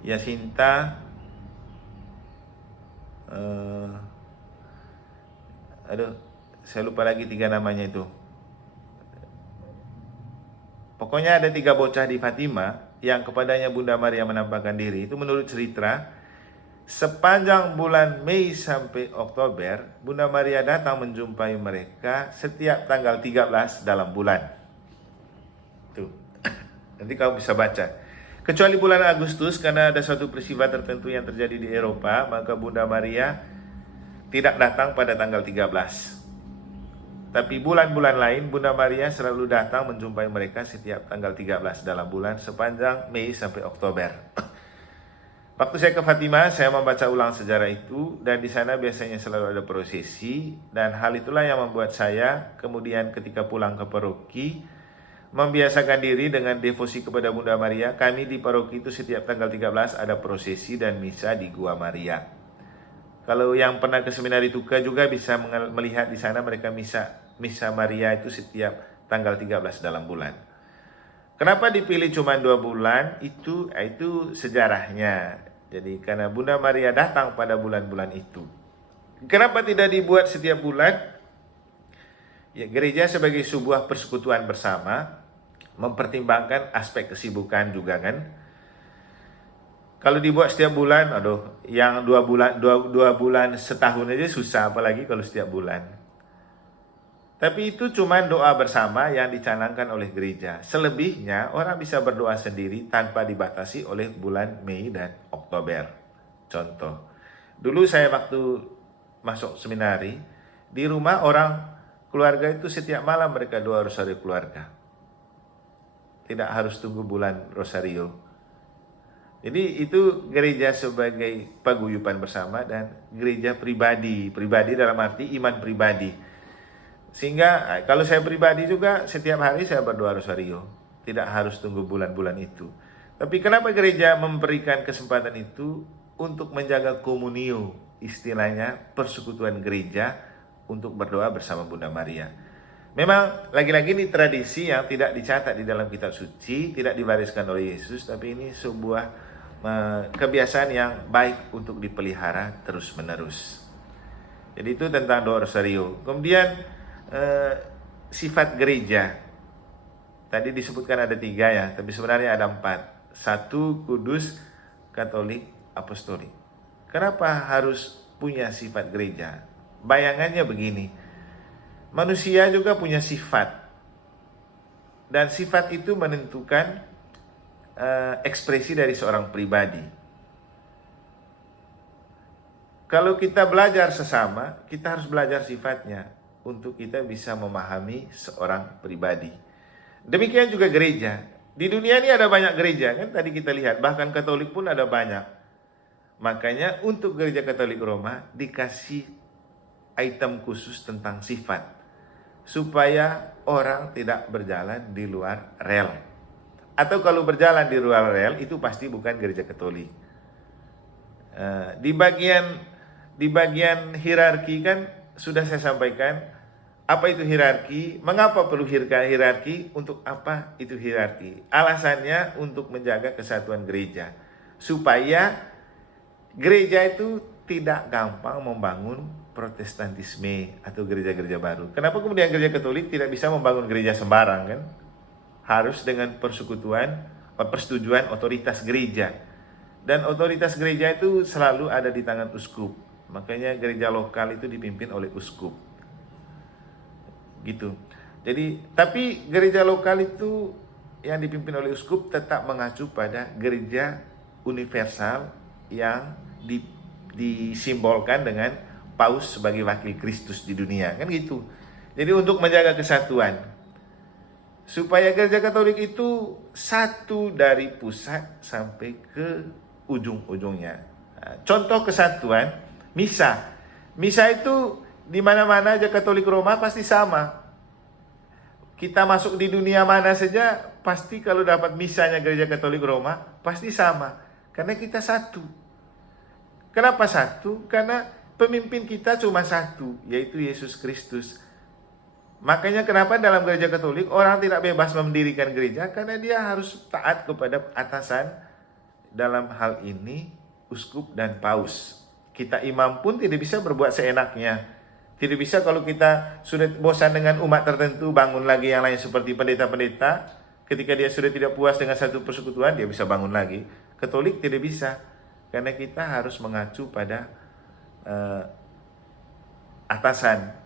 Yasinta, saya lupa lagi 3 namanya itu. Pokoknya ada 3 bocah di Fatima yang kepadanya Bunda Maria menampakkan diri. Itu menurut cerita, sepanjang bulan Mei sampai Oktober, Bunda Maria datang menjumpai mereka setiap tanggal 13 dalam bulan. Tuh. Nanti kamu bisa baca. Kecuali bulan Agustus, karena ada suatu peristiwa tertentu yang terjadi di Eropa, maka Bunda Maria tidak datang pada tanggal 13. Tapi bulan-bulan lain Bunda Maria selalu datang menjumpai mereka setiap tanggal 13 dalam bulan sepanjang Mei sampai Oktober. Waktu saya ke Fatima, saya membaca ulang sejarah itu dan di sana biasanya selalu ada prosesi dan hal itulah yang membuat saya kemudian ketika pulang ke paroki membiasakan diri dengan devosi kepada Bunda Maria. Kami di paroki itu setiap tanggal 13 ada prosesi dan misa di Gua Maria. Kalau yang pernah ke seminari Tuka juga bisa melihat di sana mereka misa Maria itu setiap tanggal 13 dalam bulan. Kenapa dipilih cuma 2 bulan? Itu sejarahnya. Jadi karena Bunda Maria datang pada bulan-bulan itu. Kenapa tidak dibuat setiap bulan? Ya, gereja sebagai sebuah persekutuan bersama mempertimbangkan aspek kesibukan juga kan. Kalau dibuat setiap bulan, yang 2 bulan setahun aja susah, apalagi kalau setiap bulan. Tapi itu cuma doa bersama yang dicanangkan oleh gereja. Selebihnya orang bisa berdoa sendiri tanpa dibatasi oleh bulan Mei dan Oktober. Contoh, dulu saya waktu masuk seminari, di rumah orang keluarga itu setiap malam mereka doa rosario keluarga. Tidak harus tunggu bulan Rosario. Jadi itu gereja sebagai paguyuban bersama dan gereja pribadi dalam arti iman pribadi. Sehingga kalau saya pribadi juga setiap hari saya berdoa rosario, tidak harus tunggu bulan-bulan itu. Tapi kenapa gereja memberikan kesempatan itu? Untuk menjaga komunio, istilahnya persekutuan gereja untuk berdoa bersama Bunda Maria. Memang lagi-lagi ini tradisi yang tidak dicatat di dalam kitab suci, tidak diwariskan oleh Yesus, tapi ini sebuah kebiasaan yang baik untuk dipelihara terus-menerus. Jadi itu tentang doa rosario. Kemudian sifat gereja. Tadi disebutkan ada 3 ya, tapi sebenarnya ada 4. 1, kudus, katolik, apostolik. Kenapa harus punya sifat gereja? Bayangannya begini. Manusia juga punya sifat. Dan sifat itu menentukan ekspresi dari seorang pribadi. Kalau kita belajar sesama, kita harus belajar sifatnya untuk kita bisa memahami seorang pribadi. Demikian juga gereja. Di dunia ini ada banyak gereja, kan tadi kita lihat, bahkan Katolik pun ada banyak. Makanya untuk Gereja Katolik Roma dikasih item khusus tentang sifat, supaya orang tidak berjalan di luar rel. Atau kalau berjalan di luar rel, itu pasti bukan Gereja Katolik. Di bagian hierarki kan sudah saya sampaikan apa itu hierarki, mengapa perlu hierarki, untuk apa itu hierarki. Alasannya untuk menjaga kesatuan gereja, supaya gereja itu tidak gampang membangun protestantisme atau gereja-gereja baru. Kenapa kemudian Gereja Katolik tidak bisa membangun gereja sembarang kan? Harus dengan persetujuan otoritas gereja. Dan otoritas gereja itu selalu ada di tangan uskup. Makanya gereja lokal itu dipimpin oleh uskup. Gitu. Jadi, tapi gereja lokal itu yang dipimpin oleh uskup tetap mengacu pada gereja universal yang disimbolkan dengan paus sebagai wakil Kristus di dunia, kan gitu. Jadi untuk menjaga kesatuan, supaya Gereja Katolik itu satu dari pusat sampai ke ujung-ujungnya. Nah, contoh kesatuan, misa. Misa itu di mana-mana aja Katolik Roma pasti sama. Kita masuk di dunia mana saja, pasti kalau dapat misanya Gereja Katolik Roma, pasti sama. Karena kita satu. Kenapa satu? Karena pemimpin kita cuma satu, yaitu Yesus Kristus. Makanya kenapa dalam Gereja Katolik orang tidak bebas mendirikan gereja, karena dia harus taat kepada atasan, dalam hal ini uskup dan paus. Kita imam pun tidak bisa berbuat seenaknya. Tidak bisa kalau kita sudah bosan dengan umat tertentu, bangun lagi yang lain seperti pendeta-pendeta. Ketika dia sudah tidak puas dengan satu persekutuan, dia bisa bangun lagi. Katolik tidak bisa, karena kita harus mengacu pada atasan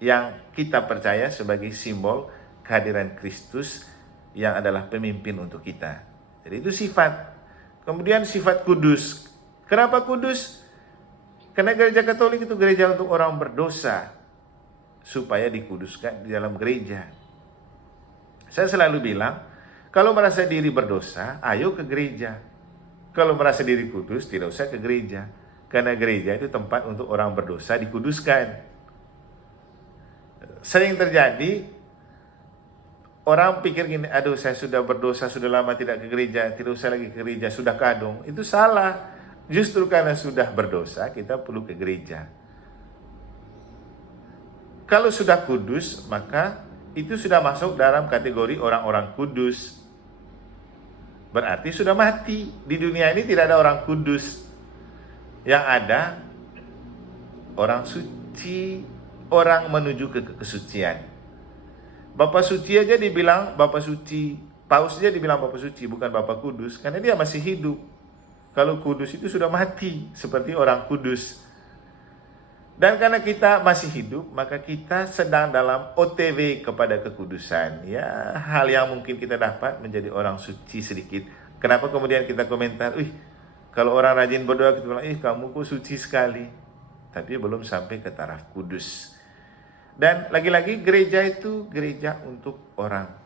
yang kita percaya sebagai simbol kehadiran Kristus yang adalah pemimpin untuk kita. Jadi itu sifat. Kemudian sifat kudus. Kenapa kudus? Karena Gereja Katolik itu gereja untuk orang berdosa, supaya dikuduskan di dalam gereja. Saya selalu bilang, kalau merasa diri berdosa, ayo ke gereja. Kalau merasa diri kudus, tidak usah ke gereja. Karena gereja itu tempat untuk orang berdosa dikuduskan. Sering terjadi, orang pikir gini, aduh saya sudah berdosa, sudah lama tidak ke gereja, tidak usah lagi ke gereja, sudah kadung. Itu salah. Justru karena sudah berdosa, kita perlu ke gereja. Kalau sudah kudus, maka itu sudah masuk dalam kategori orang-orang kudus. Berarti sudah mati. Di dunia ini tidak ada orang kudus. Yang ada orang suci, orang menuju ke kesucian. Bapak suci aja dibilang Bapak suci, paus aja dibilang Bapak suci, bukan Bapak kudus, karena dia masih hidup. Kalau kudus itu sudah mati, seperti orang kudus. Dan karena kita masih hidup, maka kita sedang dalam OTW kepada kekudusan. Ya, hal yang mungkin kita dapat menjadi orang suci sedikit. Kenapa kemudian kita komentar, kalau orang rajin berdoa, kita bilang, kamu kok suci sekali. Tapi belum sampai ke taraf kudus. Dan lagi-lagi gereja itu gereja untuk orang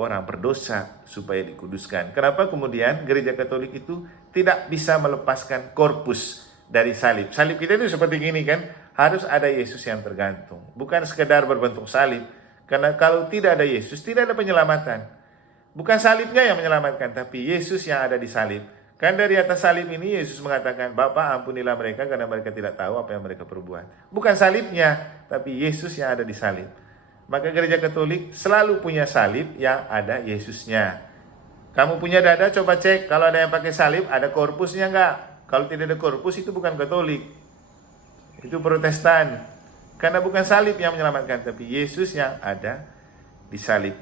berdosa supaya dikuduskan. Kenapa kemudian Gereja Katolik itu tidak bisa melepaskan korpus dari salib? Salib kita itu seperti gini kan, harus ada Yesus yang tergantung. Bukan sekedar berbentuk salib. Karena kalau tidak ada Yesus, tidak ada penyelamatan. Bukan salibnya yang menyelamatkan, tapi Yesus yang ada di salib. Kan dari atas salib ini Yesus mengatakan, Bapa ampunilah mereka karena mereka tidak tahu apa yang mereka perbuat. Bukan salibnya, tapi Yesus yang ada di salib. Maka Gereja Katolik selalu punya salib yang ada Yesusnya. Kamu punya dada, coba cek. Kalau ada yang pakai salib, ada korpusnya enggak? Kalau tidak ada korpus, itu bukan Katolik. Itu Protestan. Karena bukan salib yang menyelamatkan, tapi Yesus yang ada di salib.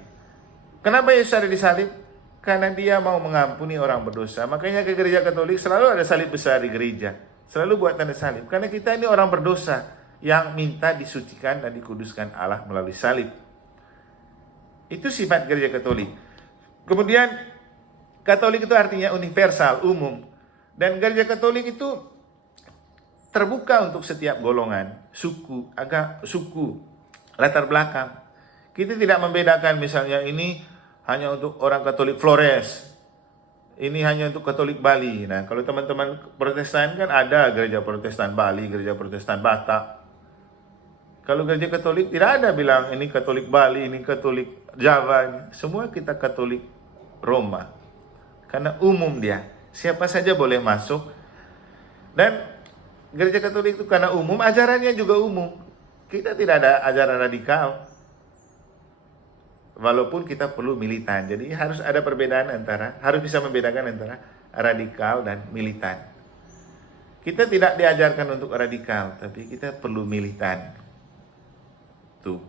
Kenapa Yesus ada di salib? Karena dia mau mengampuni orang berdosa. Makanya ke Gereja Katolik selalu ada salib besar di gereja. Selalu buat tanda salib. Karena kita ini orang berdosa yang minta disucikan dan dikuduskan Allah melalui salib. Itu sifat Gereja Katolik. Kemudian Katolik itu artinya universal, umum. Dan Gereja Katolik itu terbuka untuk setiap golongan, suku, latar belakang. Kita tidak membedakan misalnya ini hanya untuk orang Katolik Flores. ini hanya untuk Katolik Bali. Nah, kalau teman-teman Protestan kan ada gereja Protestan Bali, gereja Protestan Batak. Kalau gereja Katolik tidak ada bilang ini Katolik Bali, ini Katolik Jawa. Semua kita Katolik Roma. Karena umum dia. Siapa saja boleh masuk. Dan gereja Katolik itu karena umum, ajarannya juga umum. Kita tidak ada ajaran radikal. Walaupun kita perlu militan. Jadi harus ada perbedaan harus bisa membedakan antara radikal dan militan. Kita tidak diajarkan untuk radikal, tapi kita perlu militan. Tuh.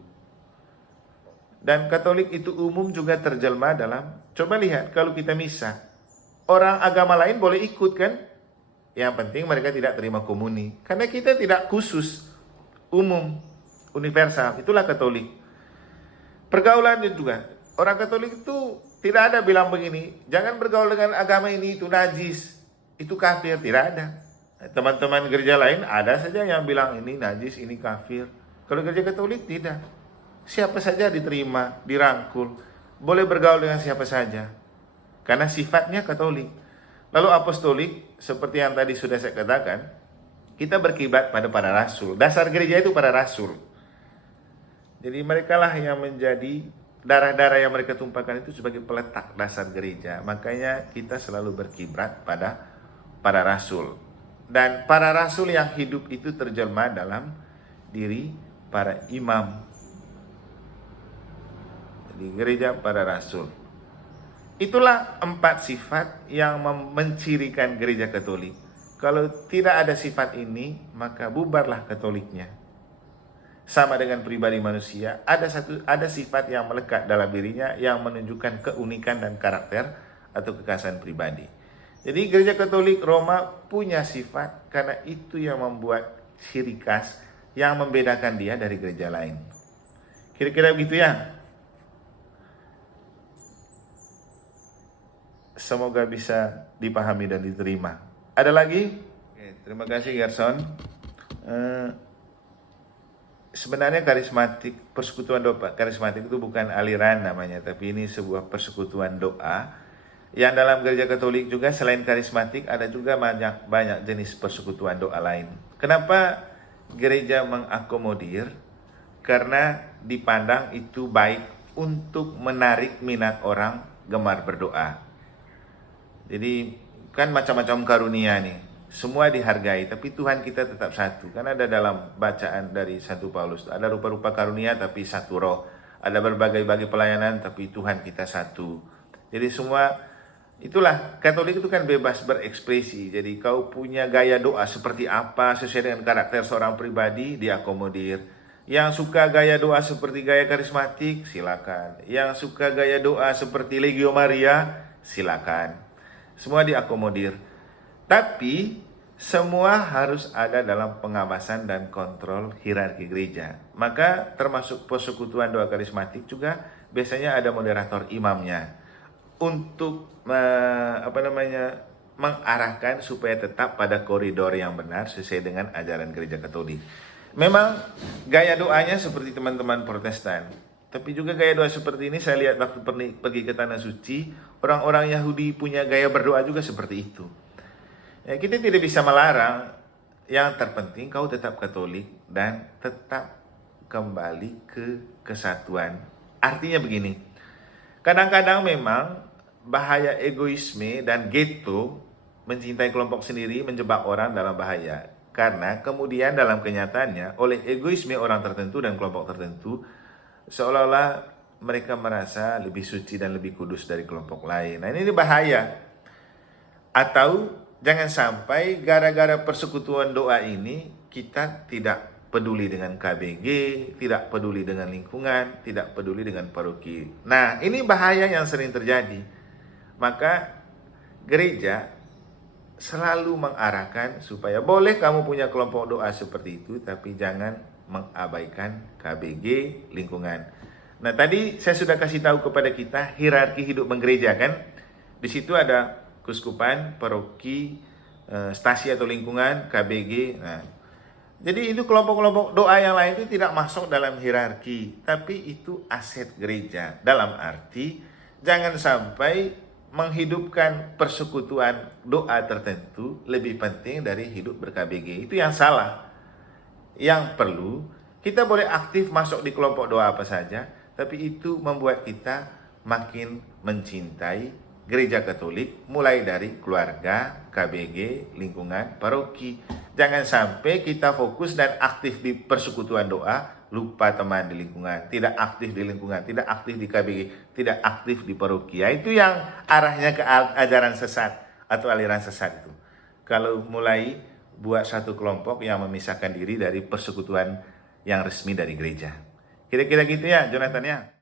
Dan Katolik itu umum juga terjelma dalam, coba lihat kalau kita misa. Orang agama lain boleh ikut kan? Yang penting mereka tidak terima komuni. Karena kita tidak khusus, umum, universal. Itulah Katolik. Pergaulan juga. Orang Katolik itu tidak ada bilang begini, jangan bergaul dengan agama ini, itu najis, itu kafir. Tidak ada. Teman-teman gereja lain ada saja yang bilang ini najis, ini kafir. Kalau gereja Katolik tidak. Siapa saja diterima, dirangkul. Boleh bergaul dengan siapa saja. Karena sifatnya Katolik. Lalu apostolik, seperti yang tadi sudah saya katakan, kita berkiblat pada para rasul. Dasar gereja itu para rasul. Jadi mereka lah yang menjadi darah-darah yang mereka tumpahkan itu sebagai peletak dasar gereja. Makanya kita selalu berkiblat pada para rasul. Dan para rasul yang hidup itu terjelma dalam diri para imam. Jadi gereja para rasul. Itulah 4 sifat yang mencirikan gereja Katolik. Kalau tidak ada sifat ini, maka bubarlah Katoliknya. Sama dengan pribadi manusia, ada sifat yang melekat dalam dirinya yang menunjukkan keunikan dan karakter atau kekhasan pribadi. Jadi gereja Katolik Roma punya sifat karena itu yang membuat ciri khas yang membedakan dia dari gereja lain. Kira-kira begitu ya. Semoga bisa dipahami dan diterima. Ada lagi? Oke, terima kasih Gerson. Sebenarnya karismatik, persekutuan doa karismatik itu bukan aliran namanya, tapi ini sebuah persekutuan doa yang dalam gereja Katolik juga selain karismatik ada juga banyak jenis persekutuan doa lain. Kenapa gereja mengakomodir? Karena dipandang itu baik untuk menarik minat orang gemar berdoa. Jadi kan macam-macam karunia nih. Semua dihargai, tapi Tuhan kita tetap satu. Karena ada dalam bacaan dari Santo Paulus, ada rupa-rupa karunia tapi satu roh. Ada berbagai-bagai pelayanan tapi Tuhan kita satu. Jadi semua, itulah Katolik itu kan bebas berekspresi. Jadi kau punya gaya doa seperti apa sesuai dengan karakter seorang pribadi, diakomodir. Yang suka gaya doa seperti gaya karismatik, silakan. Yang suka gaya doa seperti Legio Maria, silakan. Semua diakomodir. Tapi semua harus ada dalam pengawasan dan kontrol hierarki gereja. Maka termasuk persekutuan doa karismatik juga biasanya ada moderator imamnya untuk mengarahkan supaya tetap pada koridor yang benar sesuai dengan ajaran gereja Katolik. Memang gaya doanya seperti teman-teman Protestan. Tapi juga gaya doa seperti ini saya lihat waktu pergi ke Tanah Suci, orang-orang Yahudi punya gaya berdoa juga seperti itu. Ya, kita tidak bisa melarang, yang terpenting kau tetap Katolik dan tetap kembali ke kesatuan. Artinya begini, kadang-kadang memang bahaya egoisme dan ghetto, mencintai kelompok sendiri, menjebak orang dalam bahaya. Karena kemudian dalam kenyataannya, oleh egoisme orang tertentu dan kelompok tertentu, seolah-olah mereka merasa lebih suci dan lebih kudus dari kelompok lain. Nah ini bahaya. Atau jangan sampai gara-gara persekutuan doa ini kita tidak peduli dengan KBG, tidak peduli dengan lingkungan, tidak peduli dengan paroki. Nah, ini bahaya yang sering terjadi. Maka gereja selalu mengarahkan supaya boleh kamu punya kelompok doa seperti itu, tapi jangan mengabaikan KBG, lingkungan. Nah, tadi saya sudah kasih tahu kepada kita hierarki hidup menggereja kan. Di situ ada keuskupan, paroki, stasi atau lingkungan, KBG. Nah, jadi itu kelompok-kelompok doa yang lain itu tidak masuk dalam hierarki, tapi itu aset gereja. Dalam arti jangan sampai menghidupkan persekutuan doa tertentu lebih penting dari hidup ber-KBG. Itu yang salah. Yang perlu, kita boleh aktif masuk di kelompok doa apa saja, tapi itu membuat kita makin mencintai gereja Katolik, mulai dari keluarga, KBG, lingkungan, paroki. Jangan sampai kita fokus dan aktif di persekutuan doa, lupa teman di lingkungan, tidak aktif di lingkungan, tidak aktif di KBG, tidak aktif di paroki. Ya, itu yang arahnya ke ajaran sesat atau aliran sesat itu. Kalau mulai buat satu kelompok yang memisahkan diri dari persekutuan yang resmi dari gereja. Kira-kira gitu ya, Jonathan ya.